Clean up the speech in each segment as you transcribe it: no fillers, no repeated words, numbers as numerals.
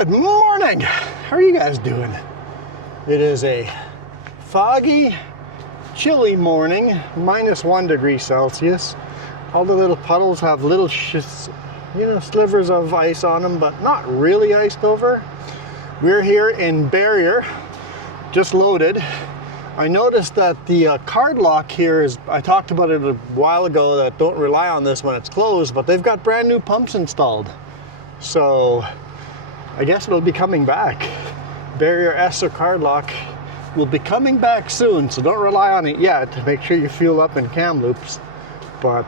Good morning. How are you guys doing? It is a foggy, chilly morning, -1 degree Celsius. All the little puddles have little slivers of ice on them, but not really iced over. We're here in Barrière, just loaded. I noticed that the card lock here is, I talked about it a while ago, that don't rely on this when it's closed, but they've got brand new pumps installed. So I guess it'll be coming back. Barrière S or card lock will be coming back soon, so don't rely on it yet. Make sure you fuel up in Kamloops, but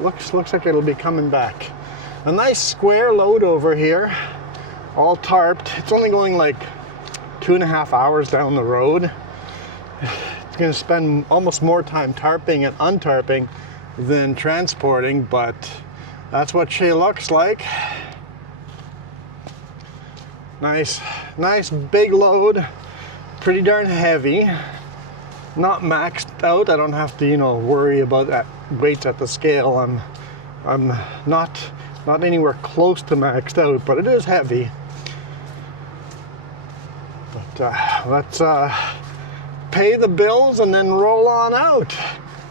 looks like it'll be coming back. A nice square load over here, all tarped. It's only going like 2.5 hours down the road. It's going to spend almost more time tarping and untarping than transporting, but that's what she looks like. Nice big load, pretty darn heavy. Not maxed out. I don't have to, worry about that weights at the scale. I'm not anywhere close to maxed out, but it is heavy. But let's pay the bills and then roll on out.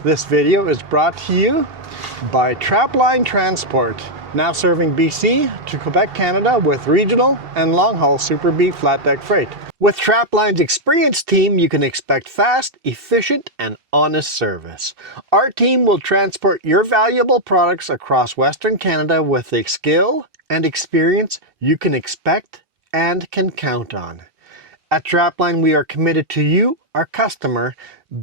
This video is brought to you by Trapline Transport, now serving BC to Quebec, Canada with regional and long-haul Super B flat deck freight. With Trapline's experienced team, you can expect fast, efficient, and honest service. Our team will transport your valuable products across Western Canada with the skill and experience you can expect and can count on. At Trapline, we are committed to you, our customer,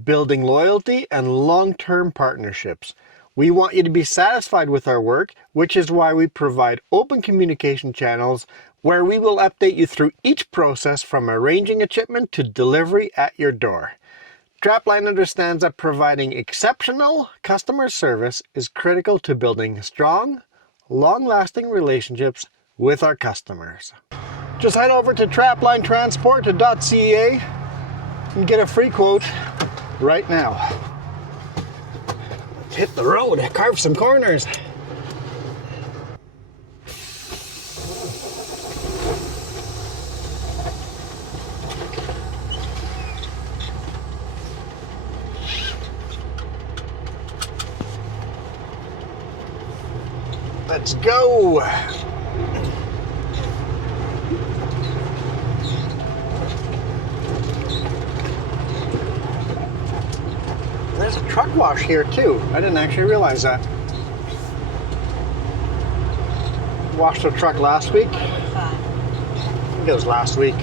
building loyalty and long-term partnerships. We want you to be satisfied with our work, which is why we provide open communication channels where we will update you through each process from arranging a shipment to delivery at your door. Trapline understands that providing exceptional customer service is critical to building strong, long-lasting relationships with our customers. Just head over to traplinetransport.ca and get a free quote right now. Hit the road, carve some corners. Let's go. There's a truck wash here too. I didn't actually realize that. Washed the truck last week. I think it was last week.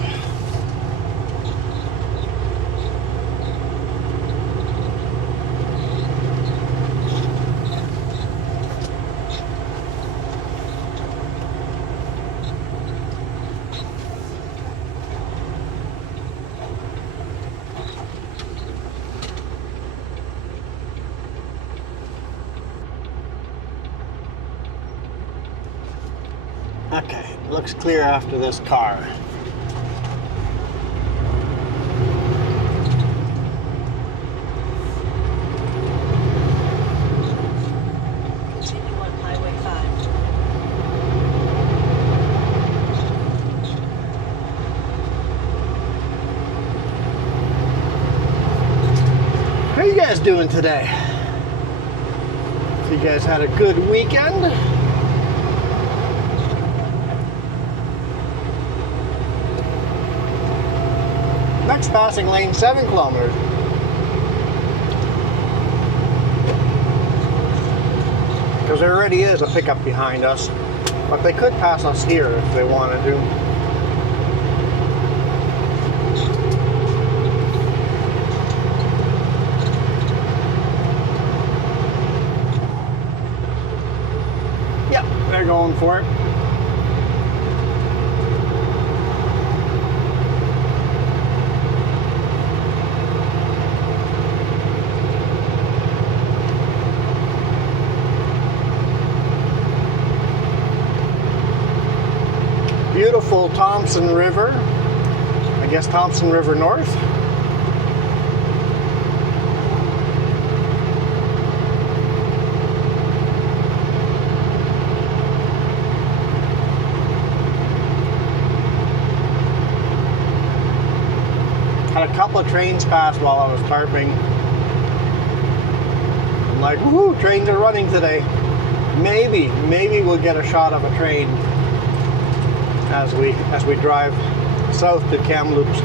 Okay, looks clear after this car. Continue on Highway 5. How are you guys doing today? So you guys had a good weekend? Next passing lane, 7 kilometers. Because there already is a pickup behind us, but they could pass us here if they wanted to. Yep, they're going for it. Beautiful Thompson River, I guess Thompson River North. of trains passed while I was tarping. I'm like, woohoo, trains are running today. Maybe we'll get a shot of a train as we drive south to Kamloops.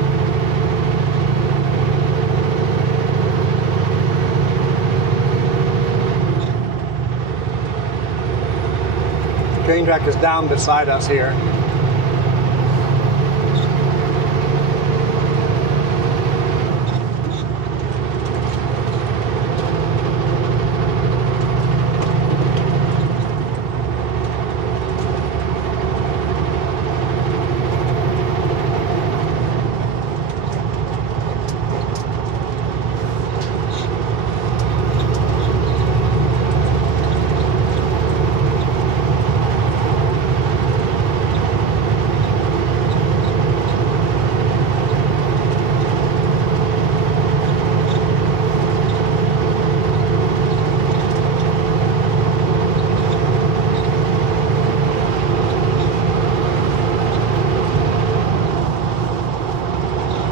Train track is down beside us here.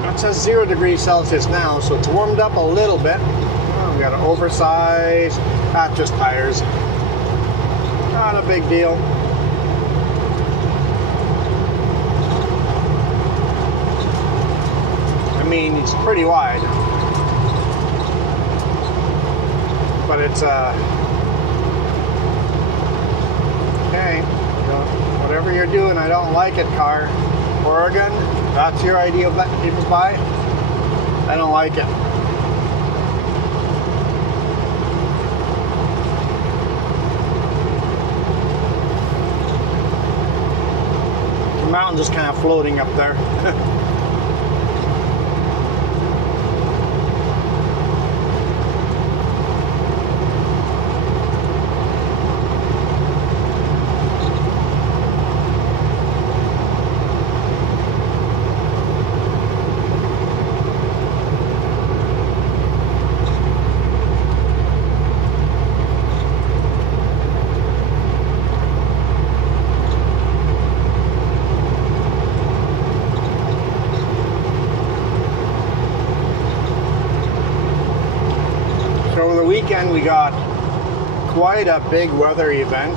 It says 0 degrees Celsius now, so it's warmed up a little bit. Oh, we got an oversized, just tires. Not a big deal. I mean, it's pretty wide, but it's okay. Whatever you're doing, I don't like it, car. Oregon, that's your idea of letting people by? I don't like it. The mountain's just kind of floating up there. Over the weekend we got quite a big weather event.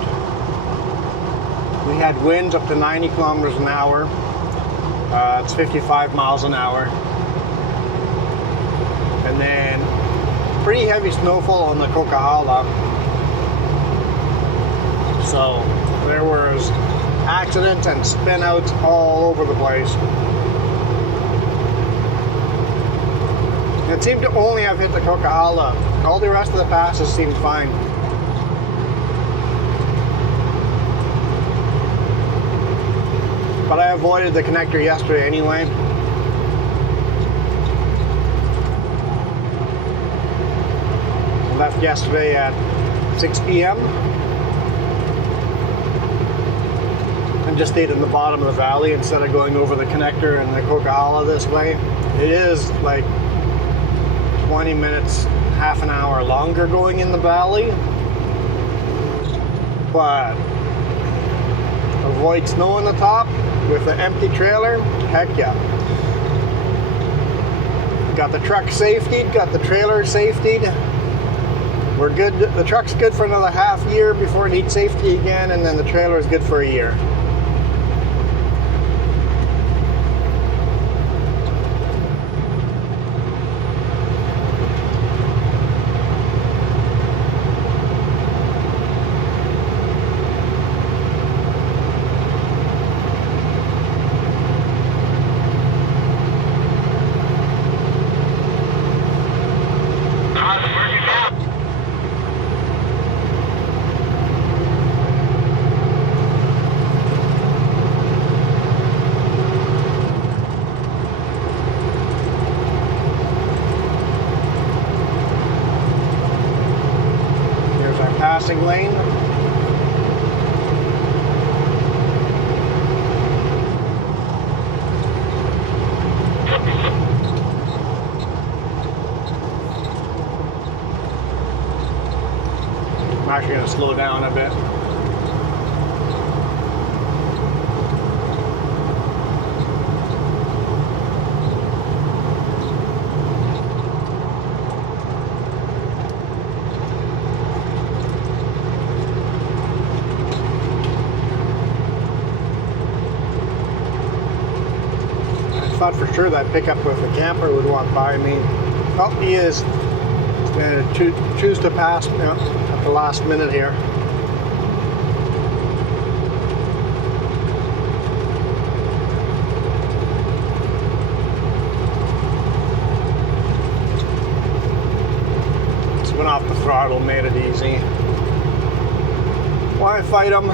We had winds up to 90 kilometers an hour. It's 55 miles an hour. And then pretty heavy snowfall on the Coquihalla. So there was accidents and spin outs all over the place. It seemed to only have hit the Coquihalla. All the rest of the passes seemed fine. But I avoided the connector yesterday anyway. Left yesterday at 6 p.m. and just stayed in the bottom of the valley instead of going over the connector and the Coquihalla this way. It is like 20 minutes, half an hour longer going in the valley, but avoid snow on the top with an empty trailer. Heck yeah. Got the truck safetied, got the trailer safetied. We're good. The truck's good for another half year before it needs safety again, and then the trailer is good for a year. Passing lane. I'm actually going to slow down a bit. thought for sure that pickup with the camper would walk by me. Oh, he is. He's going to choose to pass at the last minute here. Just went off the throttle, made it easy. Why fight him?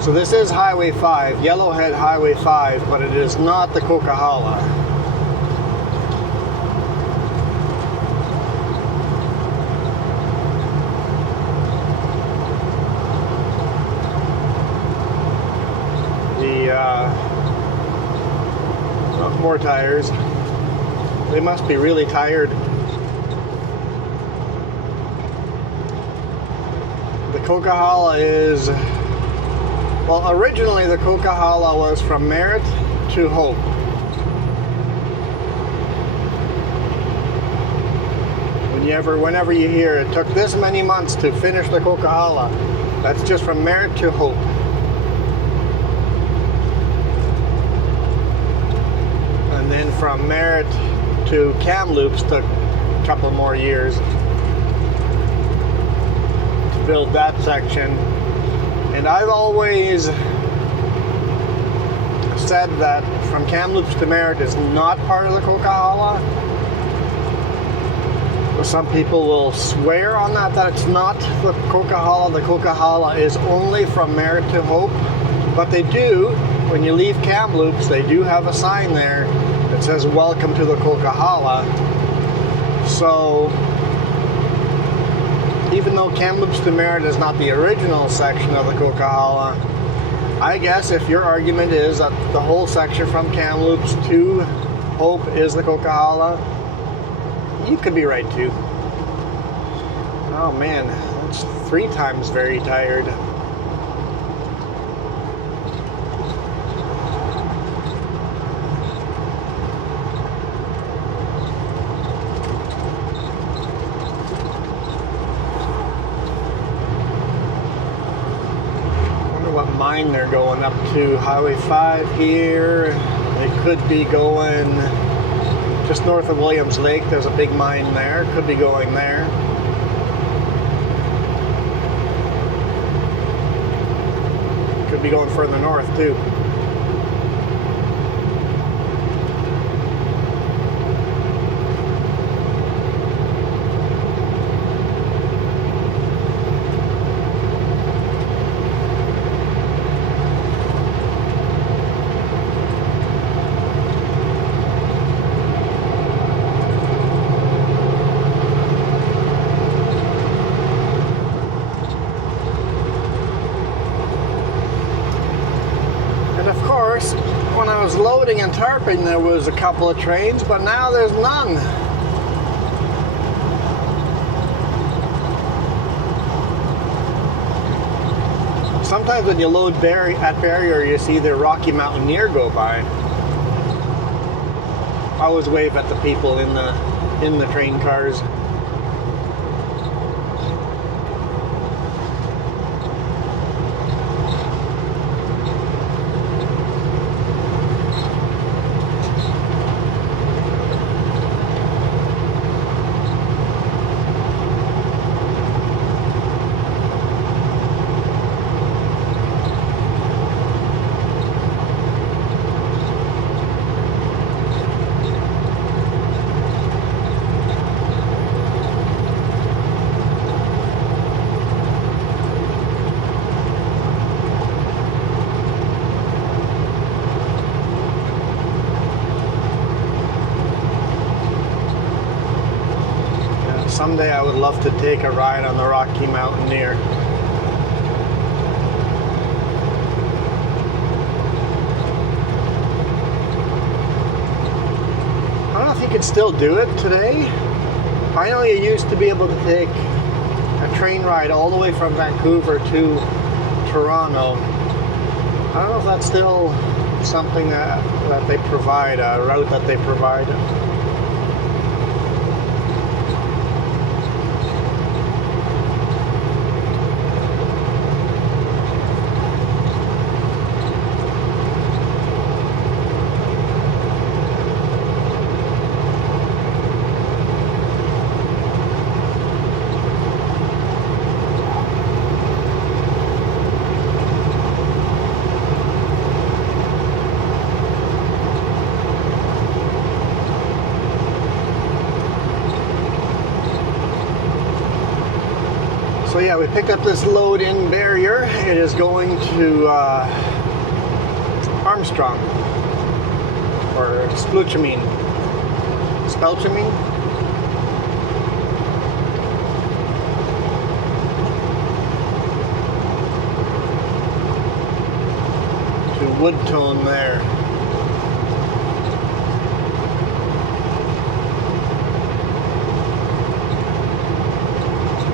So this is Highway 5, Yellowhead Highway 5, but it is not the Coquihalla. More tires. They must be really tired. The Coquihalla is, well, originally the Coquihalla was from Merritt to Hope. Whenever you hear it took this many months to finish the Coquihalla, that's just from Merritt to Hope. And then from Merritt to Kamloops took a couple more years to build that section. And I've always said that from Kamloops to Merritt is not part of the Coquihalla. Some people will swear on that it's not the Coquihalla. The Coquihalla is only from Merritt to Hope. But they do, when you leave Kamloops, they do have a sign there that says welcome to the Coquihalla. So even though Kamloops to Merritt is not the original section of the Coquihalla, I guess if your argument is that the whole section from Kamloops to Hope is the Coquihalla, you could be right too. Oh man, that's 3 times very tired. Mine they're going up to Highway 5 here. They could be going just north of Williams Lake. There's a big mine there. Could be going there. Could be going further north too. When I was loading and tarping, there was a couple of trains, but now there's none. Sometimes when you load at Barrière, you see the Rocky Mountaineer go by. I always wave at the people in the train cars. Someday I would love to take a ride on the Rocky Mountaineer. I don't know if you could still do it today. I know you used to be able to take a train ride all the way from Vancouver to Toronto. I don't know if that's still something that they provide, a route that they provide. So yeah, we picked up this load in Barrière. It is going to Armstrong, or Spluchamine. Spelchamine? To Woodtone there.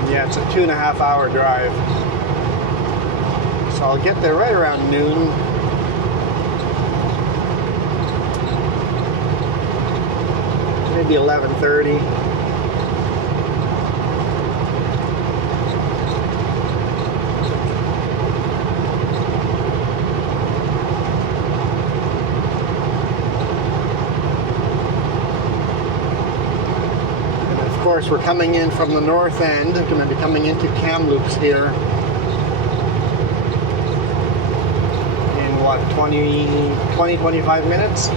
Yeah, it's a 2.5 hour drive. So I'll get there right around noon. Maybe 11:30. Of course, we're coming in from the north end. We're going to be coming into Kamloops here in what, 25 minutes?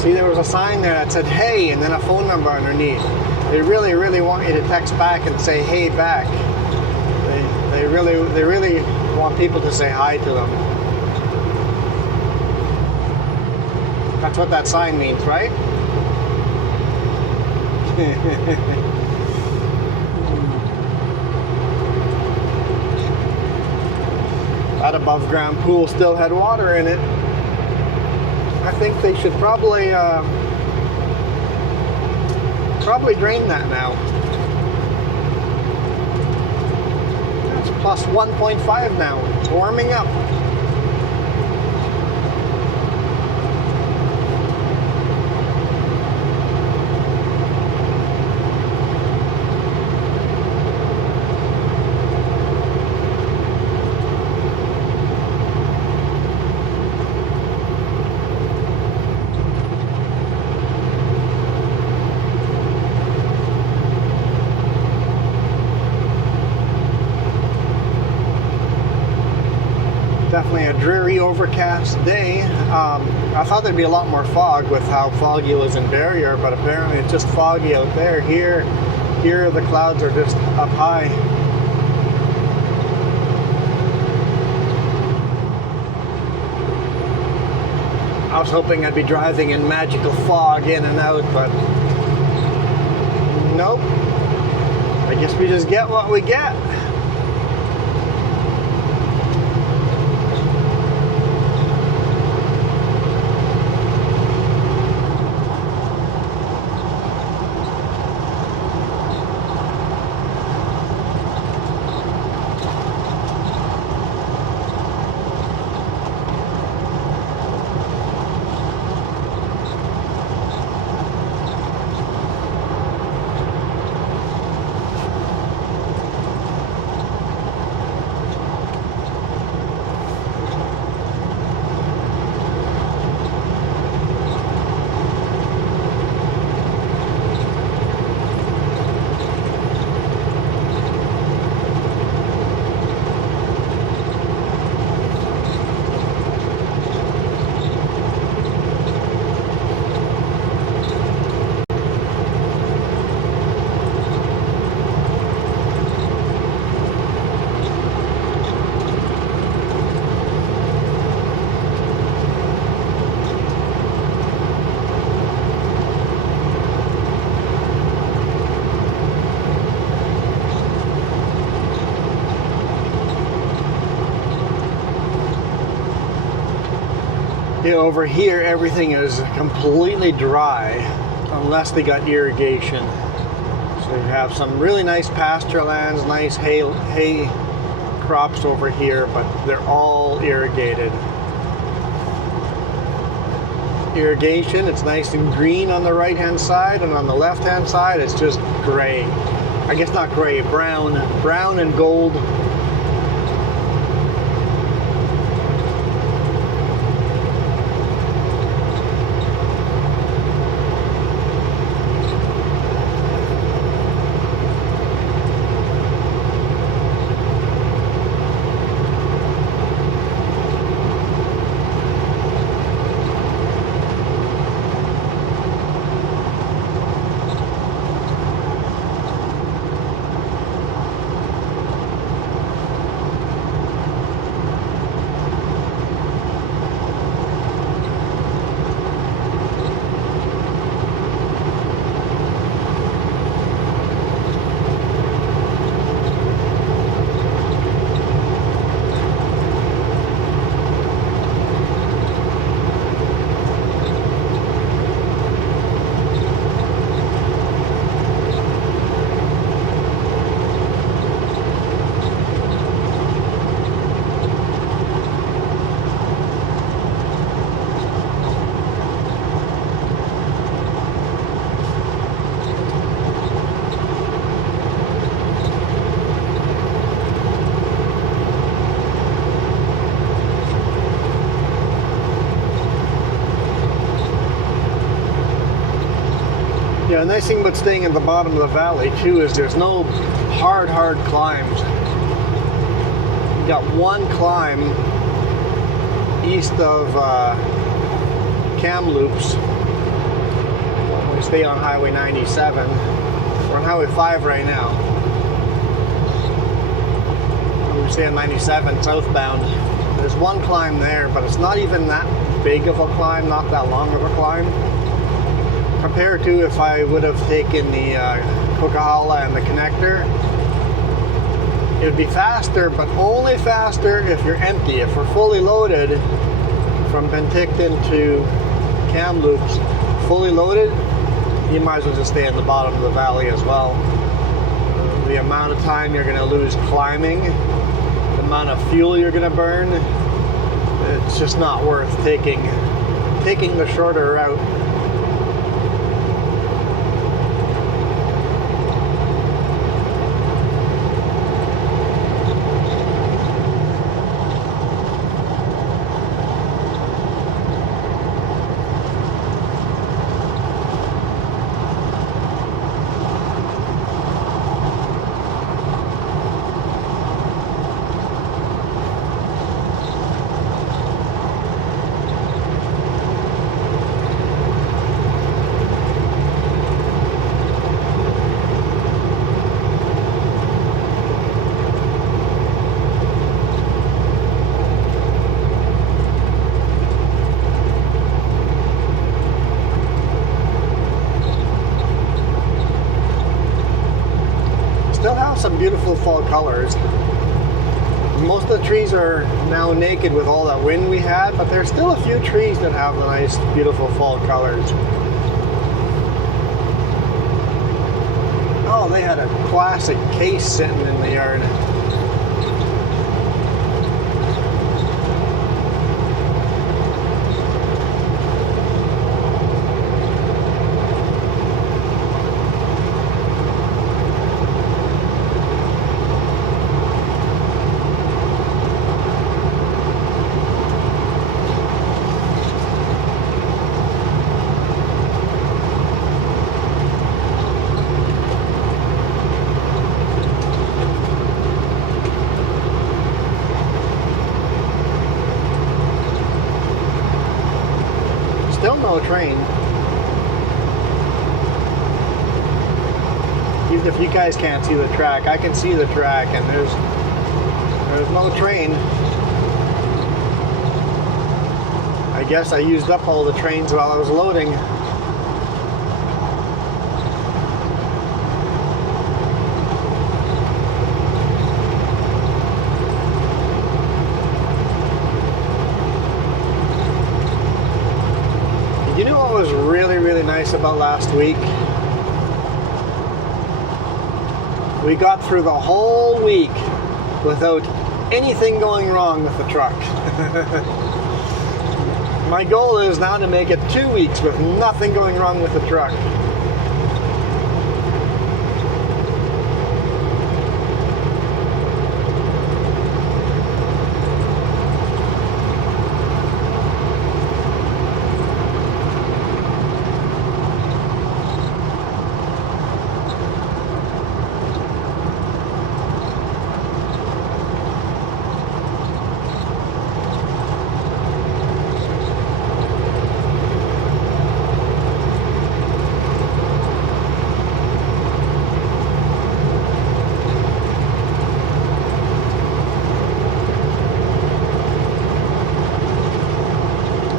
See, there was a sign there that said hey, and then a phone number underneath. They really, really want you to text back and say hey back. They really want people to say hi to them. That's what that sign means, right? That above ground pool still had water in it. I think they should probably drain that now. It's plus 1.5 now. It's warming up. Definitely a dreary, overcast day. I thought there'd be a lot more fog with how foggy it was in Barrière, but apparently it's just foggy out there. Here the clouds are just up high. I was hoping I'd be driving in magical fog in and out, but nope. I guess we just get what we get. Over here, everything is completely dry unless they got irrigation. So you have some really nice pasture lands, nice hay crops over here, but they're all irrigated. Irrigation, it's nice and green on the right hand side, and on the left hand side it's just gray. I guess not gray, brown and gold. Yeah, the nice thing about staying at the bottom of the valley too is there's no hard climbs. You got one climb east of Kamloops. We stay on Highway 97. We're on Highway 5 right now. We stay on 97 southbound. There's one climb there, but it's not even that big of a climb, not that long of a climb. Compared to if I would have taken the Coquihalla and the connector, it would be faster, but only faster if you're empty. If we're fully loaded from Penticton to Kamloops, fully loaded, you might as well just stay at the bottom of the valley as well. The amount of time you're going to lose climbing, the amount of fuel you're going to burn, it's just not worth taking the shorter route. Some beautiful fall colors. Most of the trees are now naked with all that wind we had, but there's still a few trees that have the nice, beautiful fall colors. Oh, they had a classic case sitting in the yard. Still no train. Even if you guys can't see the track, I can see the track, and there's no train. I guess I used up all the trains while I was loading. nice about last week. We got through the whole week without anything going wrong with the truck. My goal is now to make it 2 weeks with nothing going wrong with the truck.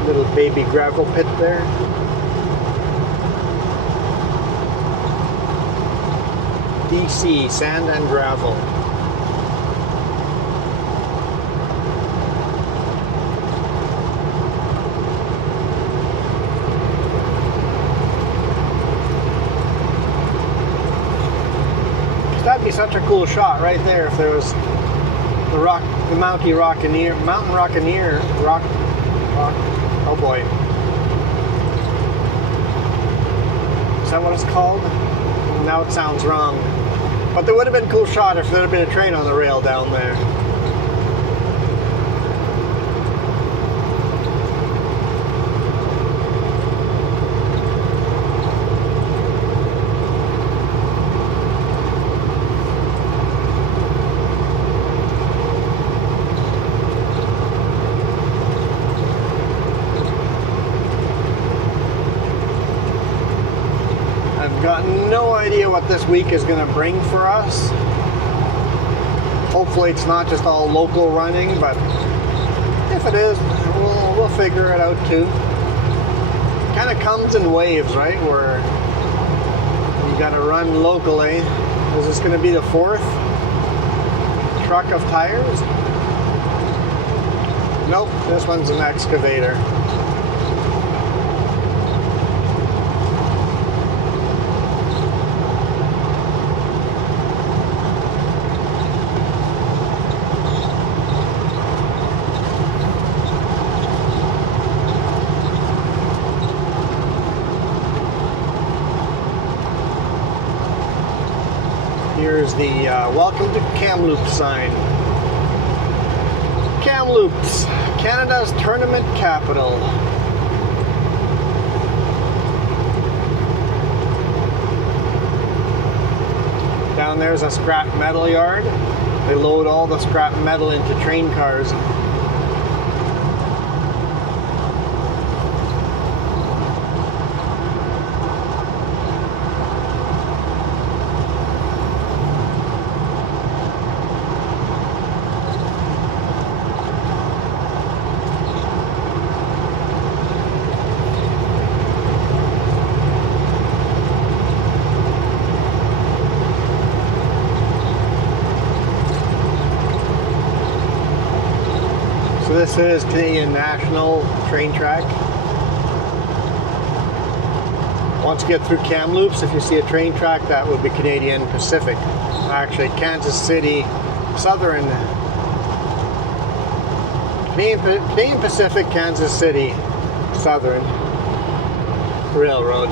Little baby gravel pit there. DC, sand and gravel. That'd be such a cool shot right there if there was the Mountain Rocketeer, oh boy. Is that what it's called? Now it sounds wrong. But there would have been a cool shot if there had been a train on the rail down there. Got no idea what this week is going to bring for us. Hopefully it's not just all local running, but if it is, we'll figure it out too. It kind of comes in waves, right? Where you got to run locally. Is this going to be the 4th truck of tires? Nope, this one's an excavator. Here's the welcome to Kamloops sign. Kamloops, Canada's tournament capital. Down there's a scrap metal yard. They load all the scrap metal into train cars. So this is Canadian National train track. Once you get through Kamloops, if you see a train track, that would be Canadian Pacific. Actually, Kansas City Southern. Canadian Pacific, Kansas City Southern Railroad.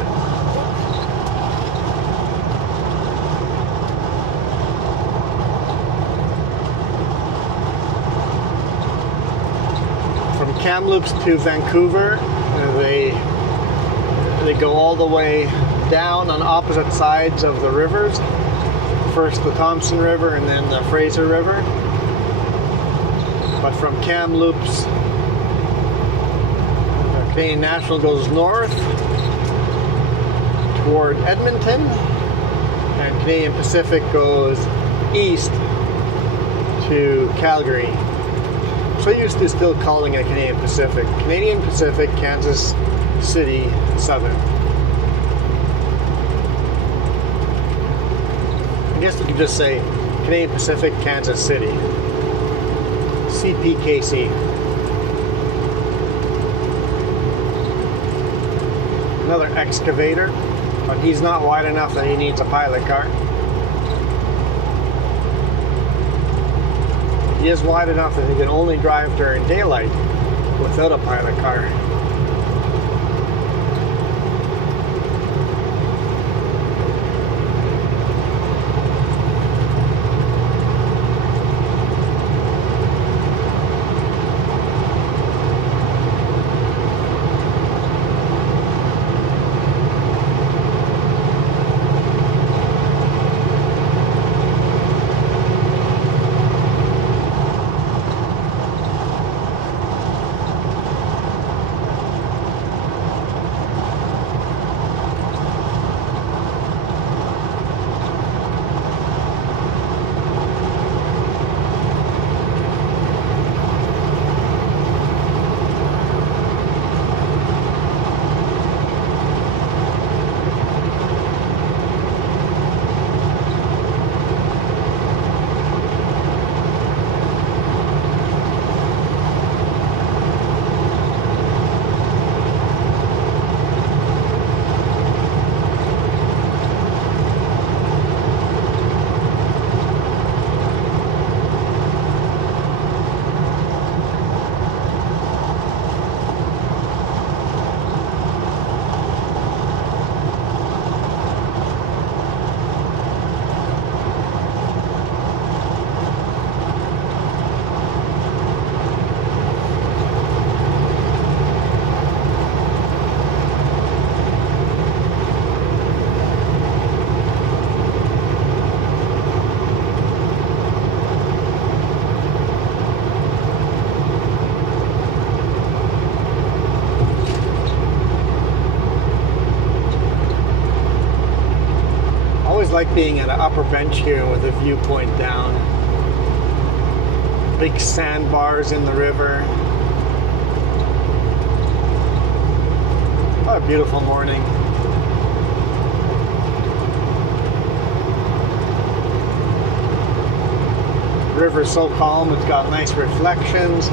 Kamloops to Vancouver, they go all the way down on opposite sides of the rivers. First the Thompson River and then the Fraser River. But from Kamloops, Canadian National goes north toward Edmonton, and Canadian Pacific goes east to Calgary. So used to still calling it Canadian Pacific. Canadian Pacific, Kansas City Southern. I guess you could just say Canadian Pacific, Kansas City. CPKC. Another excavator, but he's not wide enough that he needs a pilot car. He is wide enough that he can only drive during daylight without a pilot car. Like being at an upper bench here with a viewpoint down. Big sandbars in the river. What a beautiful morning. The river's so calm, it's got nice reflections.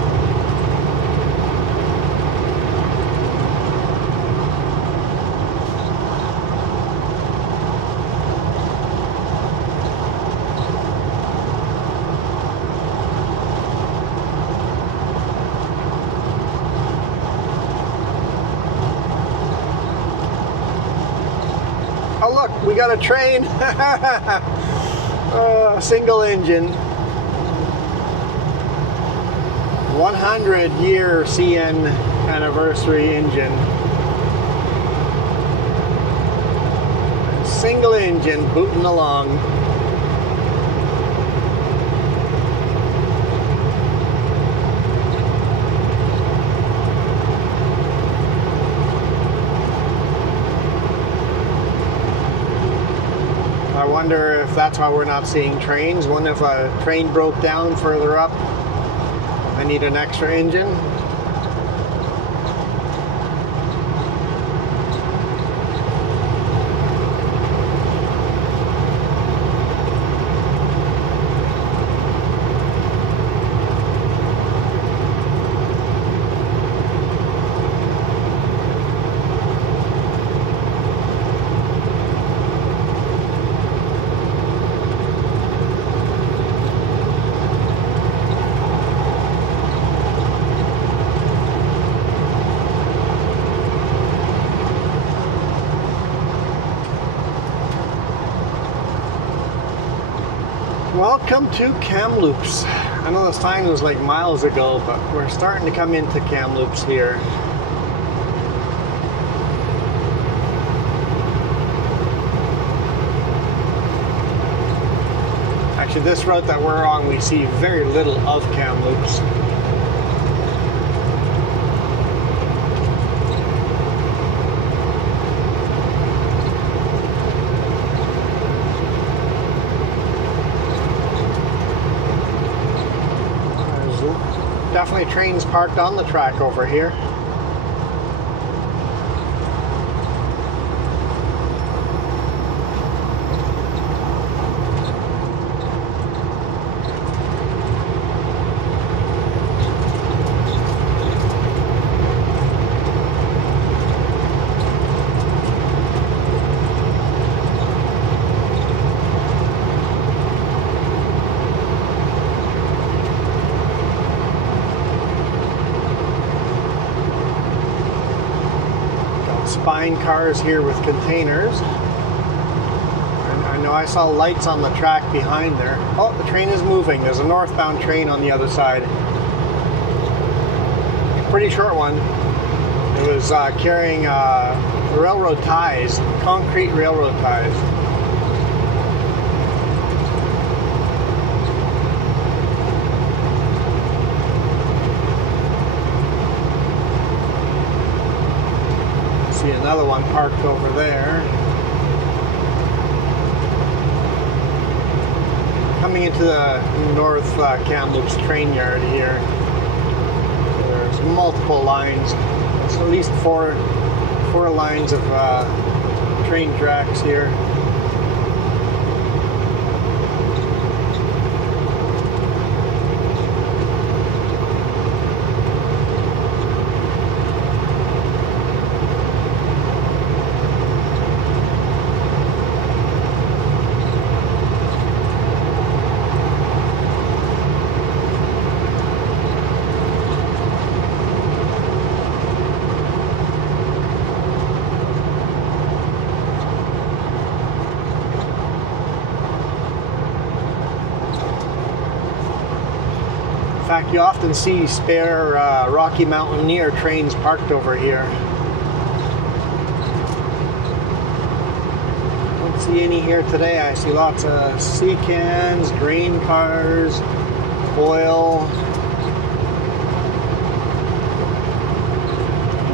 Oh look, we got a train. Single engine. 100-year CN anniversary engine. Single engine booting along. I wonder if that's why we're not seeing trains. Wonder if a train broke down further up. I need an extra engine. Welcome to Kamloops. I know this time was like miles ago, but we're starting to come into Kamloops here. Actually, this route that we're on, we see very little of Kamloops. Definitely trains parked on the track over here. spine cars here with containers. I know I saw lights on the track behind there. Oh, the train is moving. There's a northbound train on the other side. Pretty short one. It was carrying railroad ties, concrete railroad ties. See another one parked over there. Coming into the North Kamloops train yard here. There's multiple lines. It's at least four lines of train tracks here. In fact, you often see spare Rocky Mountaineer trains parked over here. Don't see any here today. I see lots of sea cans, grain cars, oil,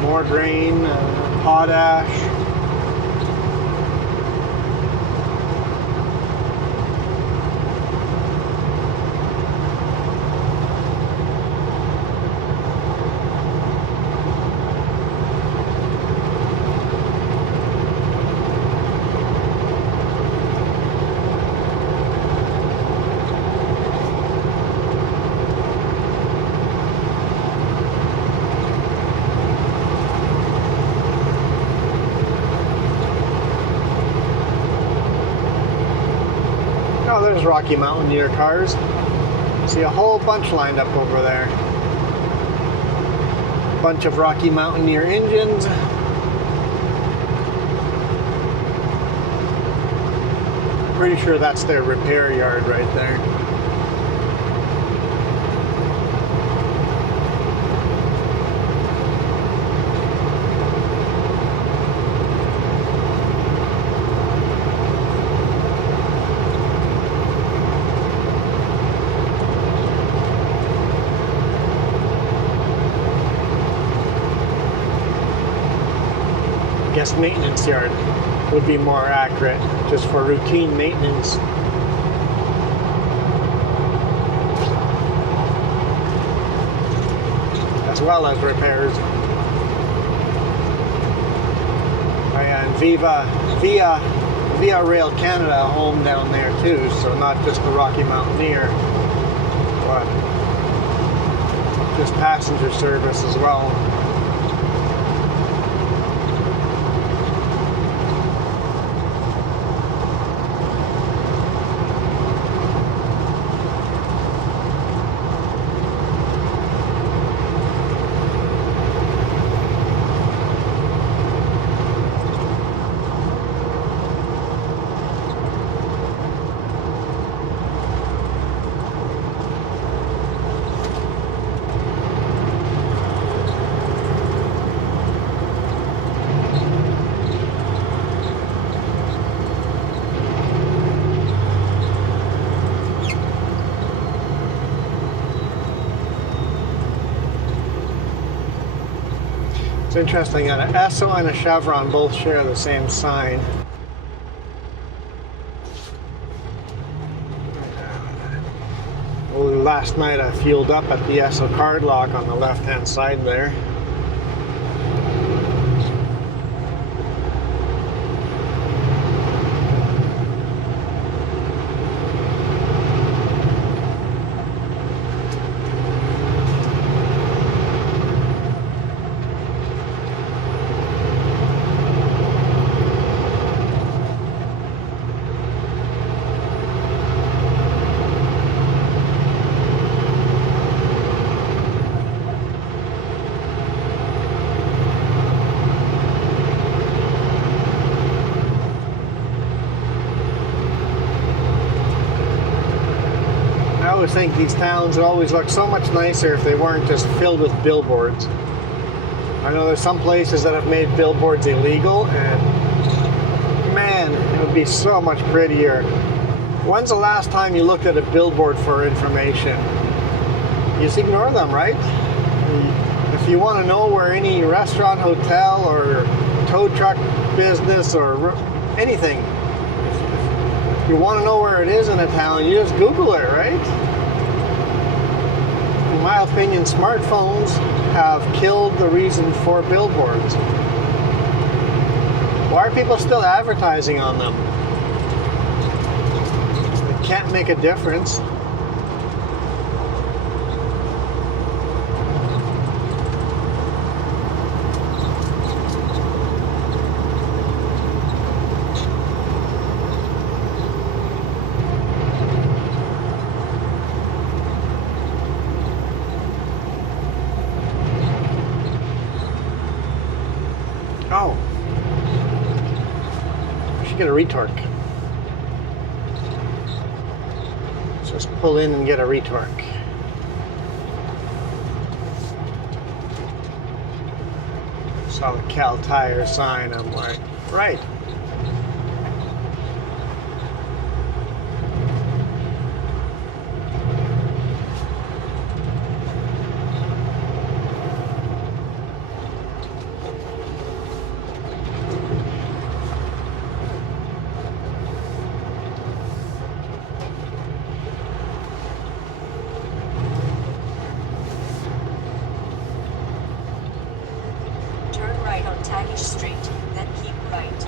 more grain, potash. Oh, there's Rocky Mountaineer cars. See a whole bunch lined up over there. Bunch of Rocky Mountaineer engines. Pretty sure that's their repair yard right there. I guess maintenance yard would be more accurate, just for routine maintenance. As well as repairs. And Via Rail Canada home down there too, so not just the Rocky Mountaineer, but just passenger service as well. It's interesting, an Esso and a Chevron both share the same sign. Well, last night I fueled up at the Esso card lock on the left hand side there. always think these towns would always look so much nicer if they weren't just filled with billboards. I know there's some places that have made billboards illegal, and man, it would be so much prettier. When's the last time you looked at a billboard for information? You just ignore them, right? If you want to know where any restaurant, hotel, or tow truck business, or anything, if you want to know where it is in a town, you just Google it, right? In my opinion, smartphones have killed the reason for billboards. Why are people still advertising on them? It can't make a difference. Oh, I should get a retorque. Let's just pull in and get a retorque. Saw the Cal Tire sign, I'm like, right. Street, then keep right.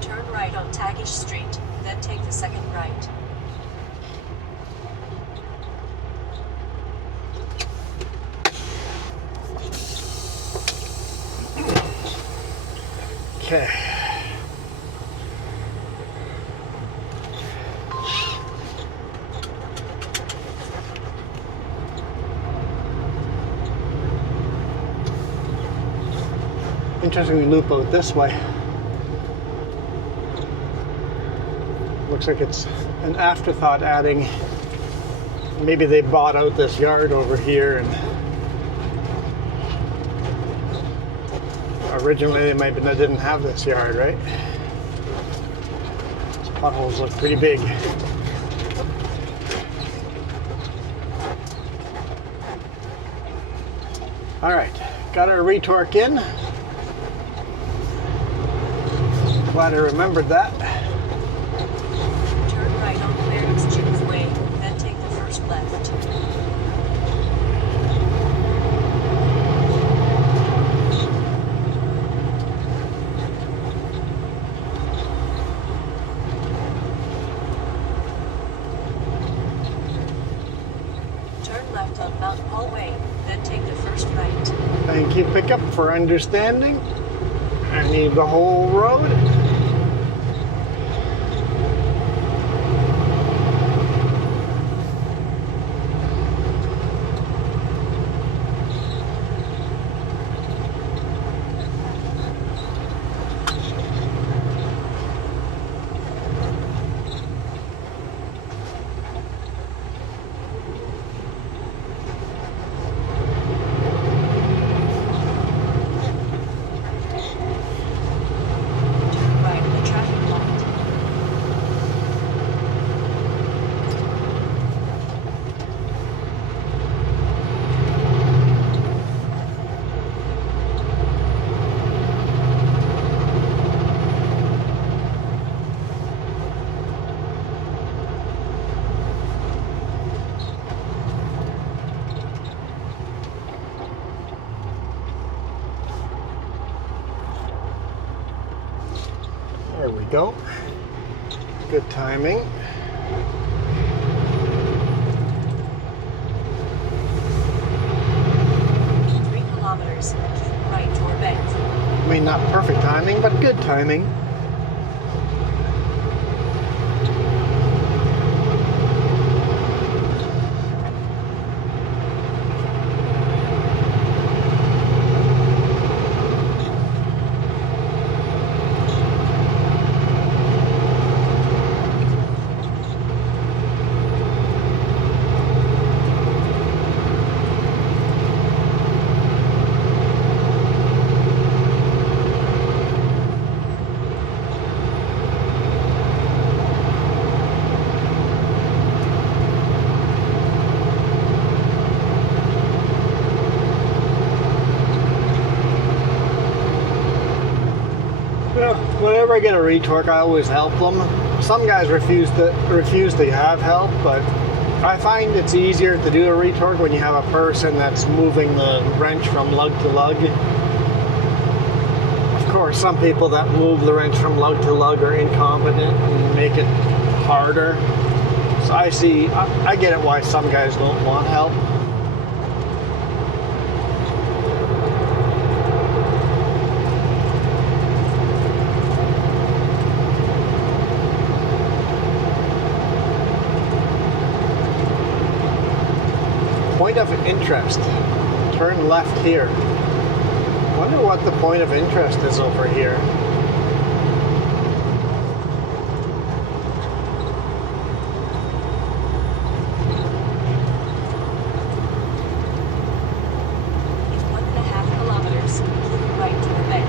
Turn right on Tagish Street, then take the second right. Okay. Interesting, we loop out this way. Looks like it's an afterthought, adding, maybe they bought out this yard over here, and originally they might have didn't have this yard, right? These potholes look pretty big. All right, got our retorque in. Glad I remembered that. Turn right on Clarence June's Way, then take the first left. Turn left on Mount Paul Way, then take the first right. Thank you, pickup, for understanding. I need the whole road. There we go. Good timing. 3 kilometers, keep right toward Banff. I mean, not perfect timing, but good timing. whenever I get a retorque, I always help them. Some guys refuse to have help, but I find it's easier to do a retorque when you have a person that's moving the wrench from lug to lug. Of course, some people that move the wrench from lug to lug are incompetent and make it harder. So I get it why some guys don't want help. Point of interest. Turn left here. Wonder what the point of interest is over here. In 1.5 kilometers, keep right to the bend.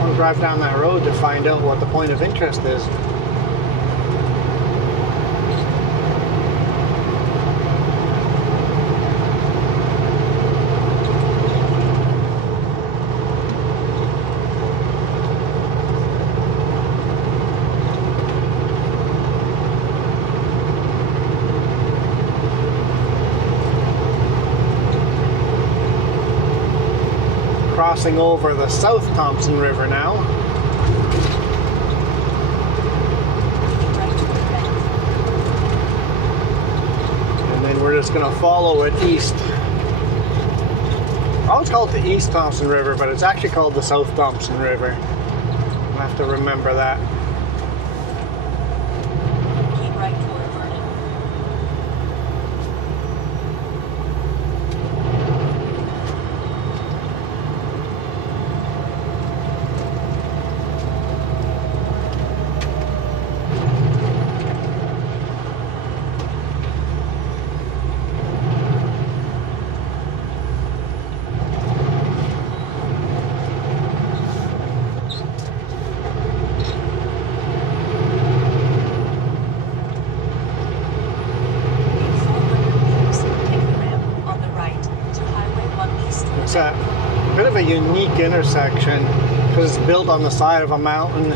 I'll drive down that road to find out what the point of interest is. Crossing over the South Thompson River now. Keep right to the bend. And then we're just going to follow it east. I always call it the East Thompson River, but it's actually called the South Thompson River. I'll have to remember that. Keep right toward Vernon. It's a bit of a unique intersection because it's built on the side of a mountain.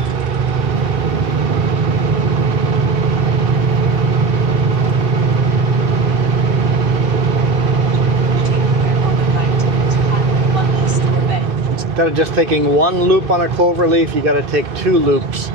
Instead of just taking one loop on a cloverleaf, you got to take two loops.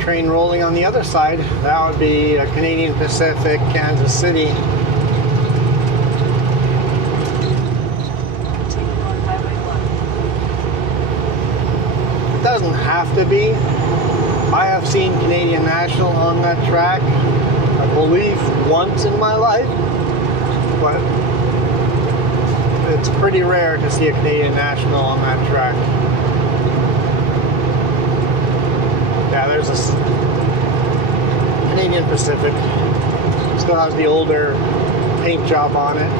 Train rolling on the other side. That would be a Canadian Pacific, Kansas City. It doesn't have to be. I have seen Canadian National on that track, I believe once in my life, but it's pretty rare to see a Canadian National on that track. Yeah, there's a Canadian Pacific. Still has the older paint job on it.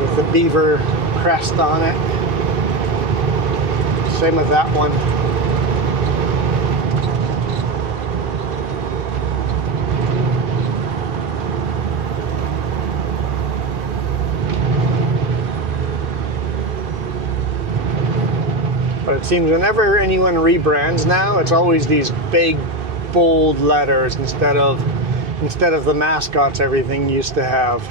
With the beaver crest on it. Same with that one. But it seems whenever anyone rebrands now, it's always these big, bold letters instead of the mascots everything used to have.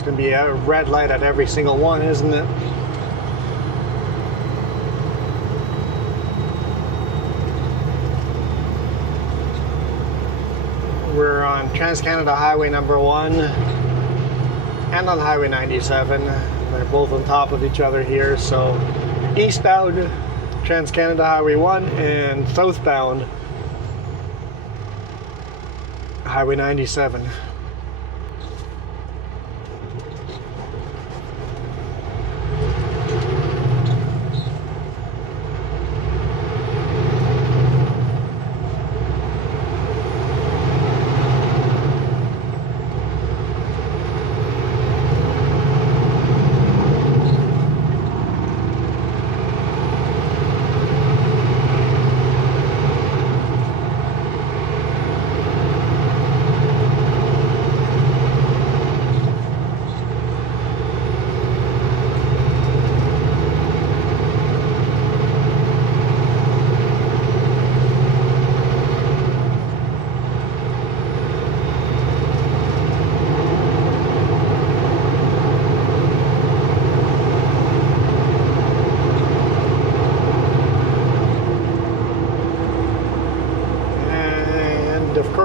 There's going to be a red light at every single one, isn't it? We're on Trans-Canada Highway number 1 and on Highway 97. They're both on top of each other here. So eastbound Trans-Canada Highway 1 and southbound Highway 97.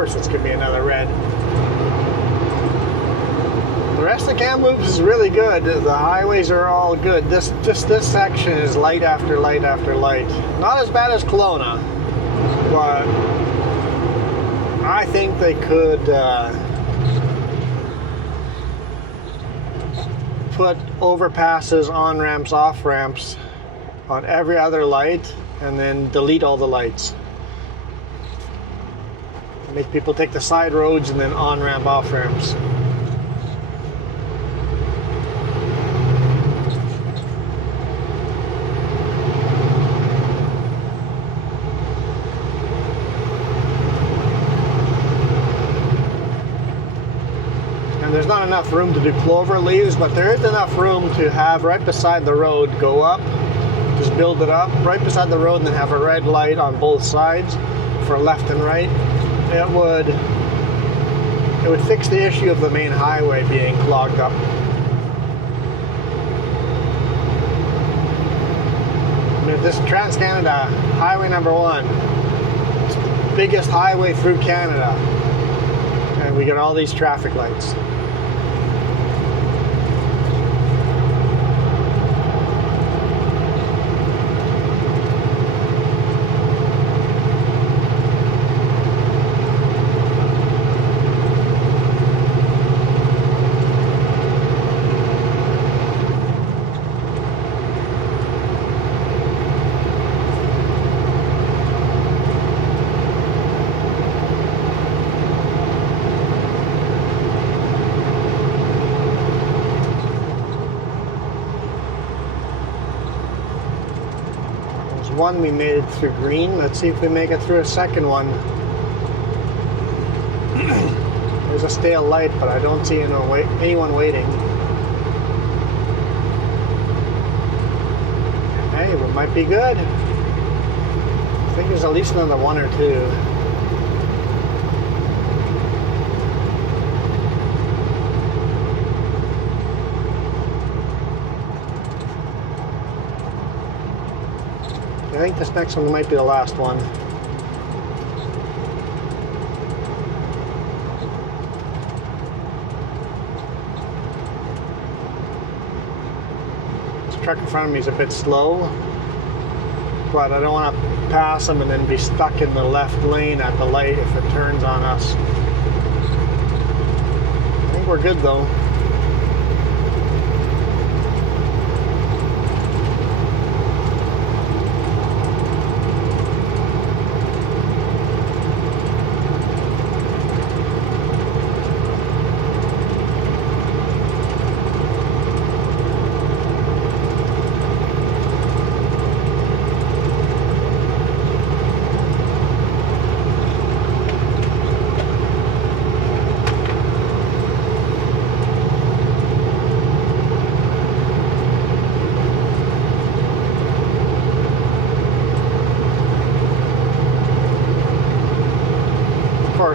It's going to be another red. The rest of Kamloops is really good. The highways are all good. This section is light after light after light. Not as bad as Kelowna, but I think they could put overpasses, on-ramps, off-ramps on every other light and then delete all the lights. Make people take the side roads and then on-ramp, off-ramps. And there's not enough room to do clover leaves, but there is enough room to have right beside the road go up. Just build it up right beside the road and then have a red light on both sides for left and right. It would fix the issue of the main highway being clogged up. I mean, this Trans-Canada Highway number 1, it's the biggest highway through Canada, and we got all these traffic lights. One we made it through green. Let's see if we make it through a second one. There's a stale light, but I don't see anyone waiting. Hey, it might be good. I think there's at least another one or two. I think this next one might be the last one. This truck in front of me is a bit slow, but I don't want to pass him and then be stuck in the left lane at the light if it turns on us. I think we're good though.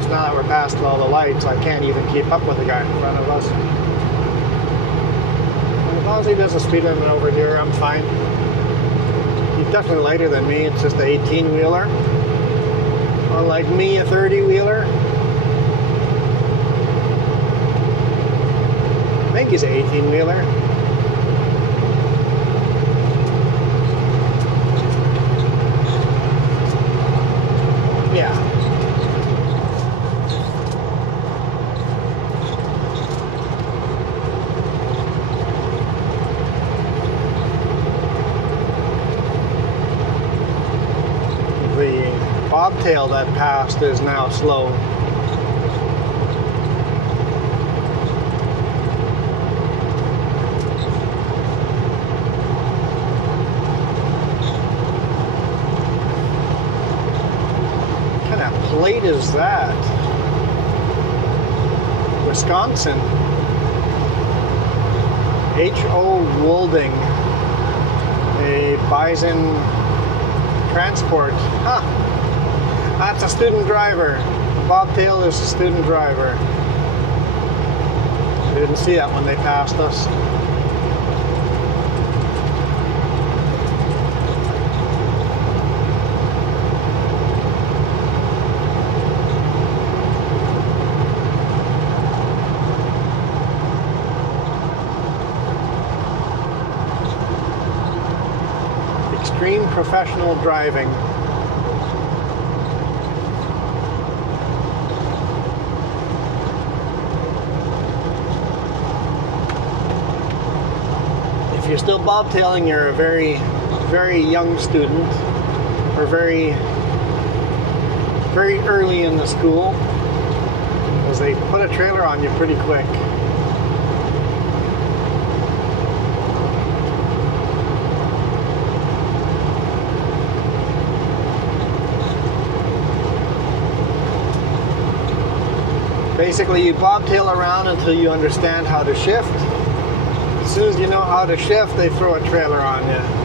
Now that we're past all the lights, I can't even keep up with the guy in front of us. As long as he does a speed limit over here, I'm fine. He's definitely lighter than me. It's just the 18-wheeler. Unlike me, a 30-wheeler. I think he's an 18-wheeler. Yeah. The bobtail that passed is now slow. What kind of plate is that? Wisconsin. H.O. Woulding. A Bison Transport. Huh. That's a student driver. Bobtail is a student driver. We didn't see that when they passed us. Extreme professional driving. If you're still bobtailing, you're a very, very young student, or very, very early in the school, because they put a trailer on you pretty quick. Basically, you bobtail around until you understand how to shift. As soon as you know how to shift, they throw a trailer on you.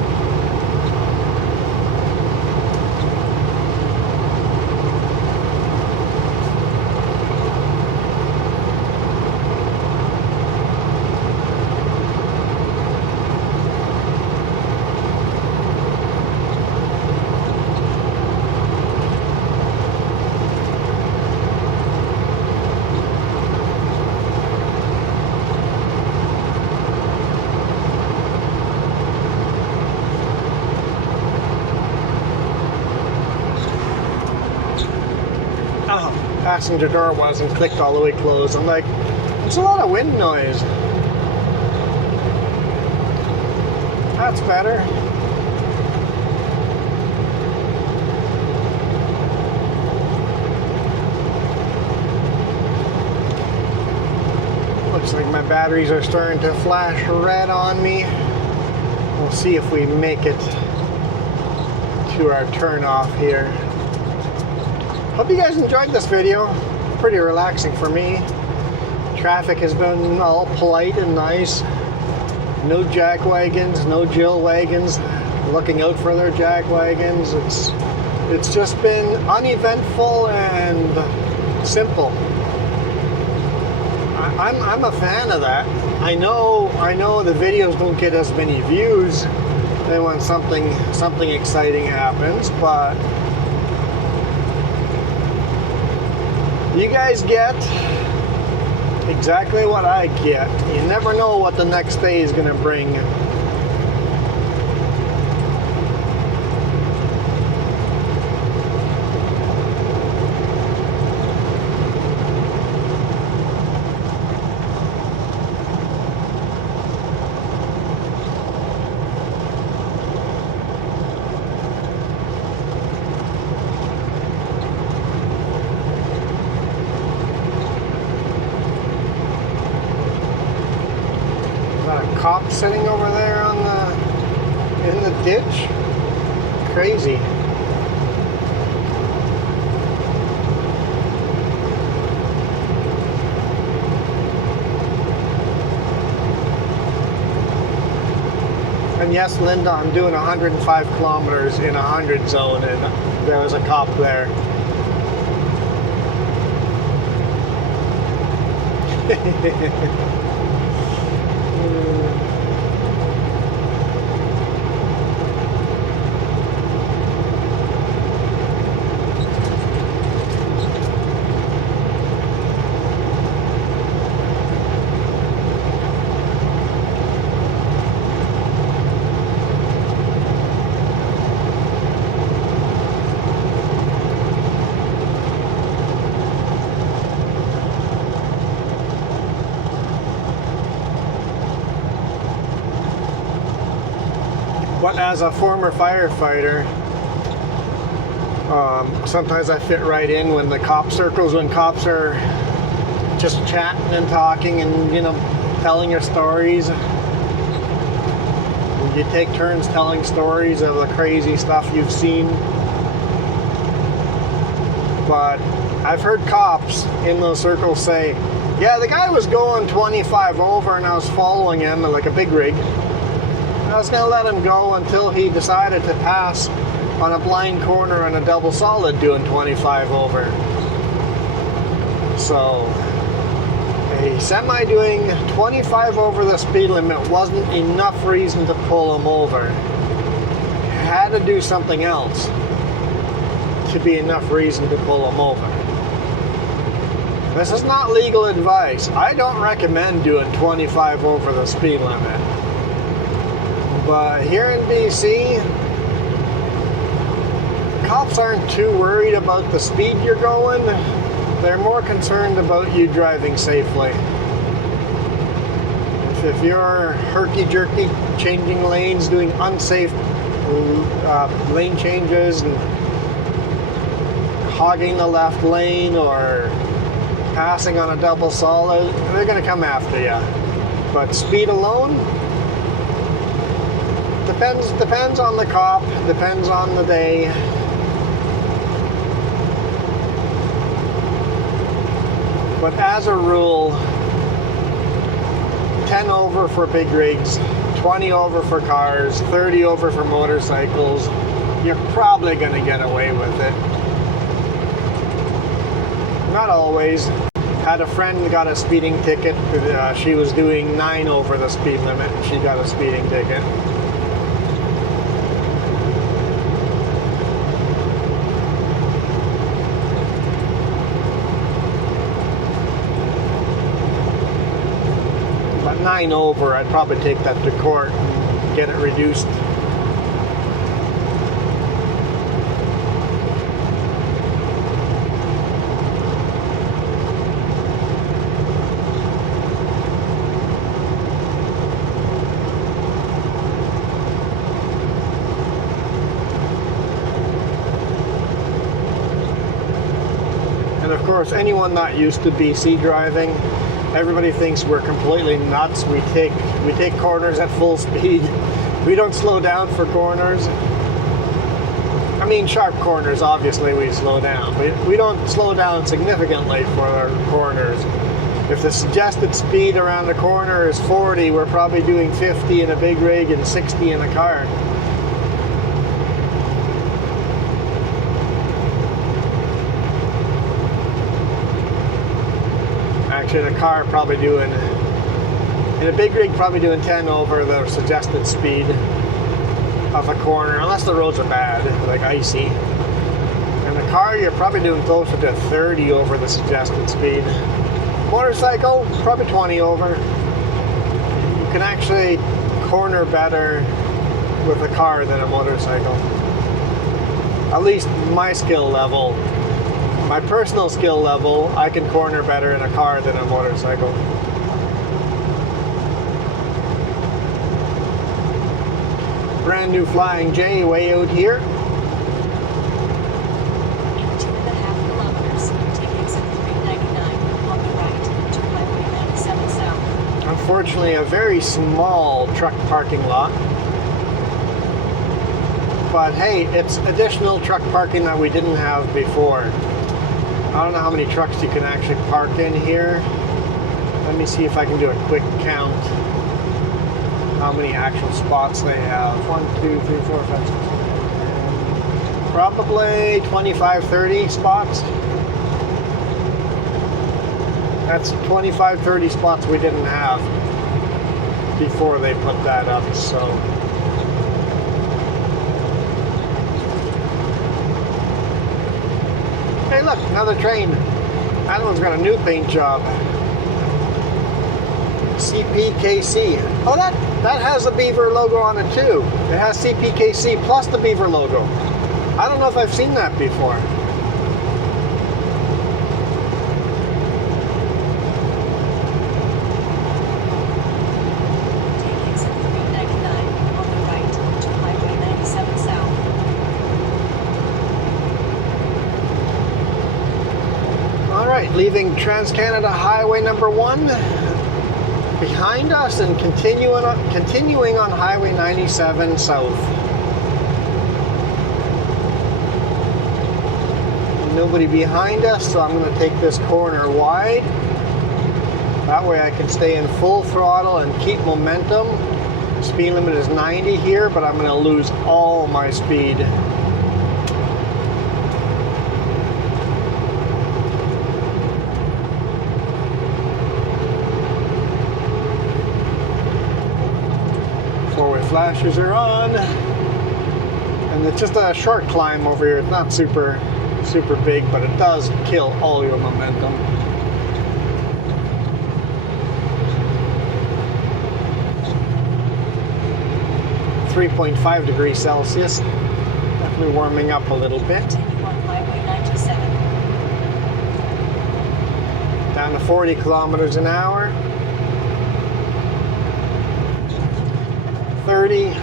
Passenger door wasn't clicked all the way closed. I'm like, there's a lot of wind noise. That's better. Looks like my batteries are starting to flash red on me. We'll see if we make it to our turn off here. Hope you guys enjoyed this video. Pretty relaxing for me. Traffic has been all polite and nice. No jack wagons, no Jill wagons looking out for their jack wagons. It's just been uneventful and simple. I'm a fan of that. I know the videos don't get as many views than when something exciting happens, but you guys get exactly what I get. You never know what the next day is going to bring. Cop sitting over there in the ditch. Crazy. And yes, Linda, I'm doing 105 kilometers in a 100 zone, and there was a cop there. But as a former firefighter, sometimes I fit right in when the cop circles, when cops are just chatting and talking and, you know, telling your stories. You take turns telling stories of the crazy stuff you've seen. But I've heard cops in those circles say, yeah, the guy was going 25 over and I was following him like a big rig. I was going to let him go until he decided to pass on a blind corner on a double solid doing 25 over. So a semi doing 25 over the speed limit wasn't enough reason to pull him over. Had to do something else to be enough reason to pull him over. This is not legal advice. I don't recommend doing 25 over the speed limit. But here in BC, cops aren't too worried about the speed you're going. They're more concerned about you driving safely. If you're herky-jerky changing lanes, doing unsafe lane changes and hogging the left lane or passing on a double solid, they're going to come after you. But speed alone, depends on the cop, depends on the day. But as a rule, 10 over for big rigs, 20 over for cars, 30 over for motorcycles, you're probably going to get away with it. Not always. Had a friend that got a speeding ticket. She was doing 9 over the speed limit. She got a speeding ticket. But 9 over, I'd probably take that to court and get it reduced. And of course, anyone not used to BC driving, everybody thinks we're completely nuts. We take corners at full speed. We don't slow down for corners. I mean, sharp corners, obviously we slow down. But we don't slow down significantly for our corners. If the suggested speed around the corner is 40, we're probably doing 50 in a big rig and 60 in a car. Actually, the car probably doing, in a big rig, probably doing 10 over the suggested speed of a corner, unless the roads are bad, like icy. In the car, you're probably doing closer to 30 over the suggested speed. Motorcycle, probably 20 over. You can actually corner better with a car than a motorcycle. At least my skill level. My personal skill level, I can corner better in a car than a motorcycle. Brand new Flying J way out here. 2.5 kilometers. Take exit 399 on the right to Highway 97 South. Unfortunately, a very small truck parking lot. But hey, it's additional truck parking that we didn't have before. I don't know how many trucks you can actually park in here. Let me see if I can do a quick count. How many actual spots they have. 1, 2, 3, 4, 5, 6. Probably 25, 30 spots. That's 25, 30 spots we didn't have before they put that up, so. Hey look, another train. That one's got a new paint job. CPKC. Oh, that has the beaver logo on it too. It has CPKC plus the beaver logo. I don't know if I've seen that before. Take exit 399 on the right to Highway Trans-Canada Highway number 1 behind us, and continuing on Highway 97 south. Nobody behind us, so I'm going to take this corner wide. That way I can stay in full throttle and keep momentum. Speed limit is 90 here, but I'm going to lose all my speed. Four-way flashers are on. And it's just a short climb over here. It's not super big, but it does kill all your momentum. .5 degrees Celsius. Definitely warming up a little bit. Continue on Highway 97. Down to 40 kilometers an hour. 30.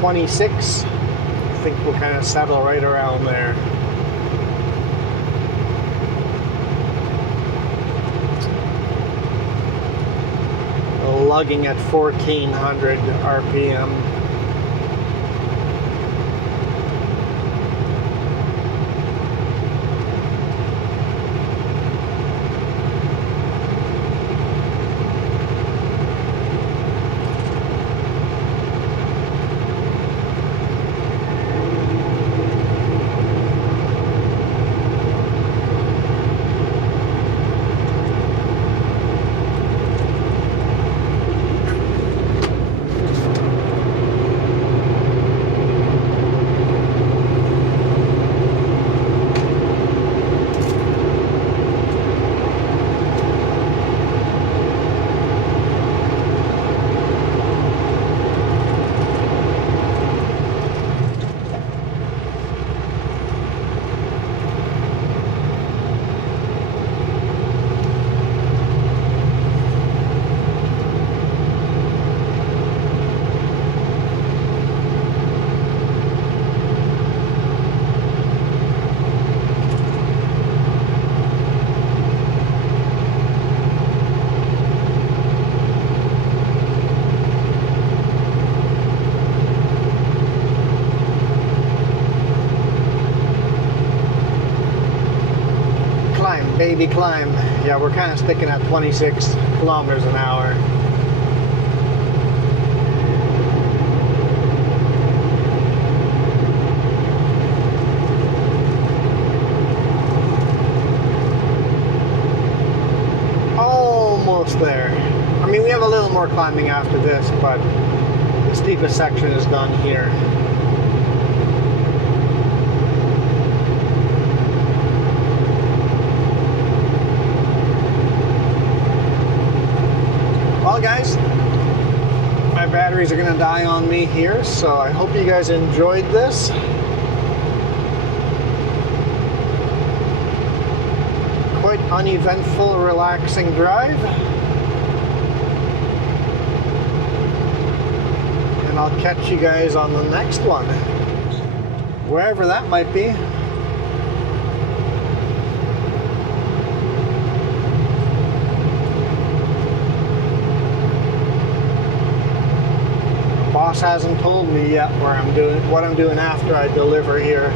26. I think we'll kind of settle right around there. Lugging at 1400 RPM. Baby climb. Yeah, we're kind of sticking at 26 kilometers an hour. Almost there. I mean, we have a little more climbing after this, but the steepest section is done here. Well, guys, my batteries are going to die on me here, so I hope you guys enjoyed this. Quite uneventful, relaxing drive. And I'll catch you guys on the next one, wherever that might be. Boss hasn't told me yet what I'm doing after I deliver here.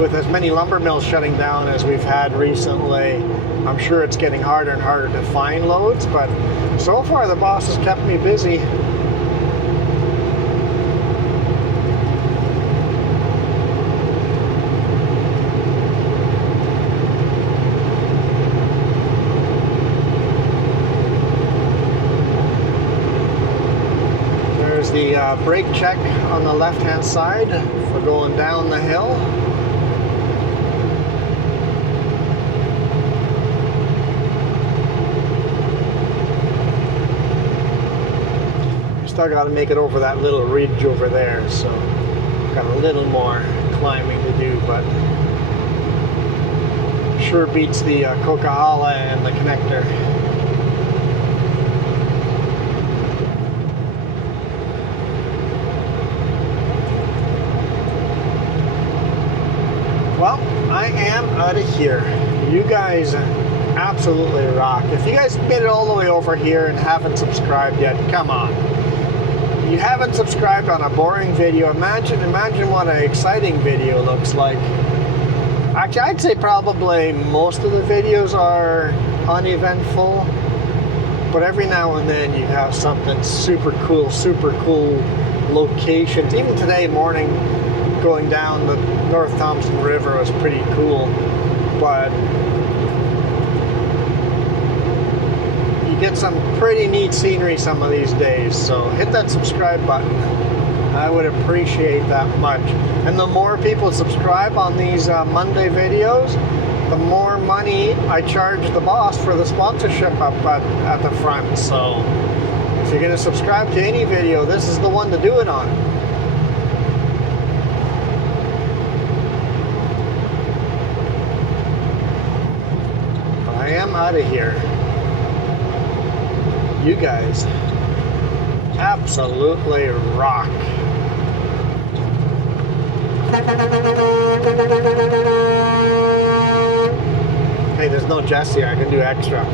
With as many lumber mills shutting down as we've had recently, I'm sure it's getting harder and harder to find loads, but so far the boss has kept me busy. The brake check on the left hand side for going down the hill. Still got to make it over that little ridge over there, so got a little more climbing to do, but sure beats the Coquihalla and the connector. Well, I am out of here. You guys absolutely rock. If you guys made it all the way over here and haven't subscribed yet, come on. You haven't subscribed on a boring video. Imagine what an exciting video looks like. Actually, I'd say probably most of the videos are uneventful, but every now and then you have something super cool locations. Even today morning, going down the North Thompson River was pretty cool, but you get some pretty neat scenery some of these days. So hit that subscribe button. I would appreciate that much. And the more people subscribe on these Monday videos, the more money I charge the boss for the sponsorship up at the front. So if you're going to subscribe to any video, this is the one to do it on. I am out of here. You guys absolutely rock. Hey, there's no Jesse. I can do extra.